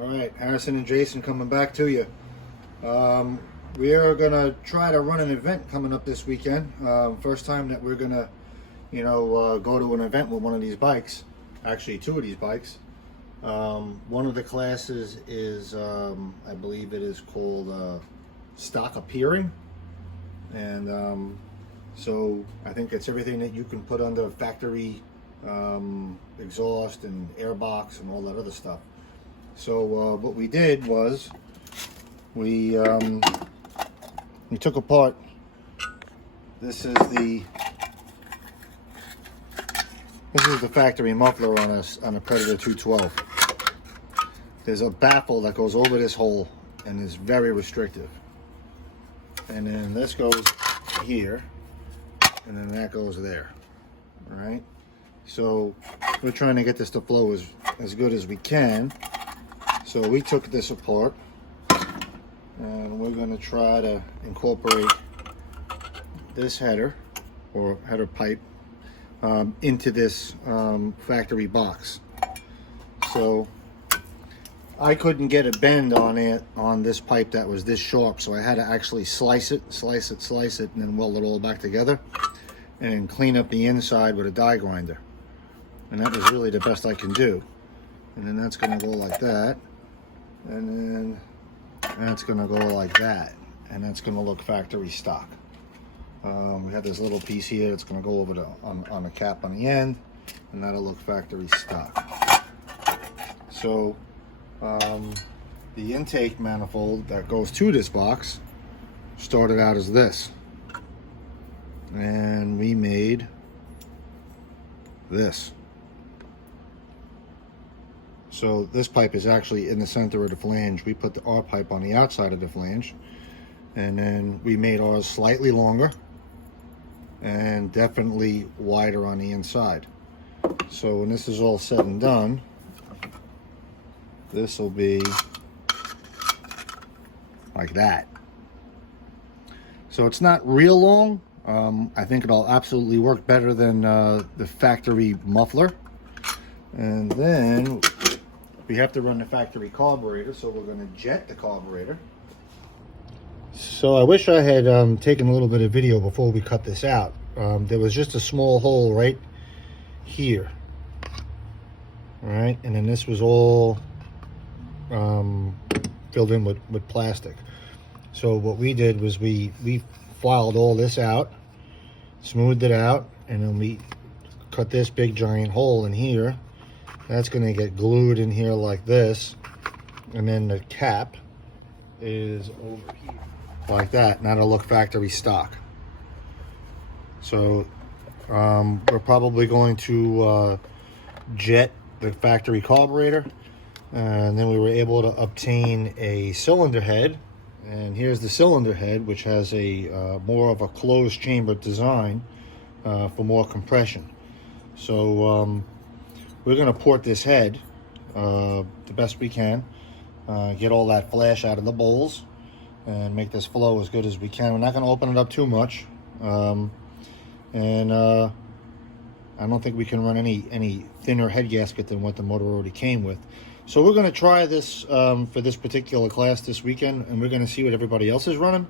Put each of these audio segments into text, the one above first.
All right, Harrison and Jason coming back to you. We are gonna try to run an event coming up this weekend. First time that we're gonna, go to an event with one of these bikes. Actually, two of these bikes. One of the classes is, I believe it is called stock appearing, and so I think it's everything that you can put under factory exhaust and airbox and all that other stuff. So what we did was we took apart. This is the factory muffler on a Predator 212. There's a baffle that goes over this hole and is very restrictive. And then this goes here, and then that goes there. All right. So we're trying to get this to flow as good as we can. So we took this apart, and we're going to try to incorporate this header or header pipe into this factory box. So I couldn't get a bend on this pipe that was this sharp, so I had to actually slice it, and then weld it all back together and clean up the inside with a die grinder. And that was really the best I can do. And then that's going to go like that. And then that's going to go like that, and that's going to look factory stock. We have this little piece here that's going to go over on the cap on the end, and that'll look factory stock. So the intake manifold that goes to this box started out as this, and we made this. So this pipe is actually in the center of the flange. We put our pipe on the outside of the flange, and then we made ours slightly longer and definitely wider on the inside. So when this is all said and done, this will be like that. So it's not real long. I think it'll absolutely work better than the factory muffler. And then we have to run the factory carburetor, so we're going to jet the carburetor. So I wish I had taken a little bit of video before we cut this out. There was just a small hole right here. All right, and then this was all filled in with plastic. So what we did was we filed all this out, smoothed it out, and then we cut this big giant hole in here. That's going to get glued in here like this, and then the cap is over here like that, and that'll look factory stock. So we're probably going to jet the factory carburetor, and then we were able to obtain a cylinder head, and here's the cylinder head, which has a more of a closed chamber design for more compression. So we're going to port this head the best we can, get all that flash out of the bowls, and make this flow as good as we can. We're not going to open it up too much, and I don't think we can run any thinner head gasket than what the motor already came with. So we're going to try this for this particular class this weekend, and we're going to see what everybody else is running.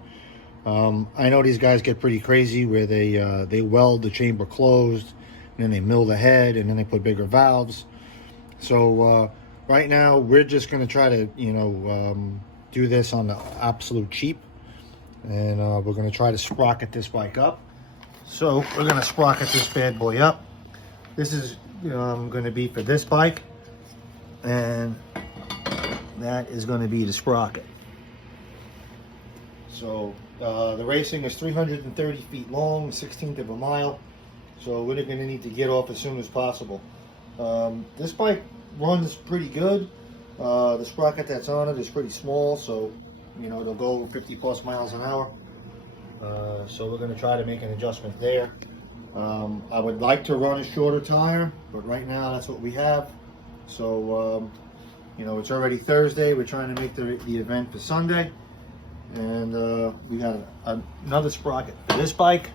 I know these guys get pretty crazy where they weld the chamber closed, and then they mill the head, and then they put bigger valves. So right now we're just going to try to do this on the absolute cheap, and we're going to try to sprocket this bike up. So we're going to sprocket this bad boy up. This is going to be for this bike, and that is going to be the sprocket. So the racing is 330 feet long, 1/16 of a mile. So we're going to need to get off as soon as possible. This bike runs pretty good. The sprocket that's on it is pretty small, so it'll go 50 plus miles an hour. So we're going to try to make an adjustment there. I would like to run a shorter tire, but right now that's what we have. So it's already Thursday. We're trying to make the event for Sunday, and we got another sprocket for this bike.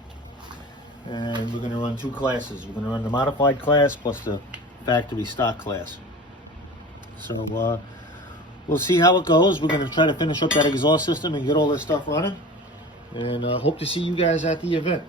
And we're going to run two classes. We're going to run the modified class plus the factory stock class. So we'll see how it goes. We're going to try to finish up that exhaust system and get all this stuff running. And hope to see you guys at the event.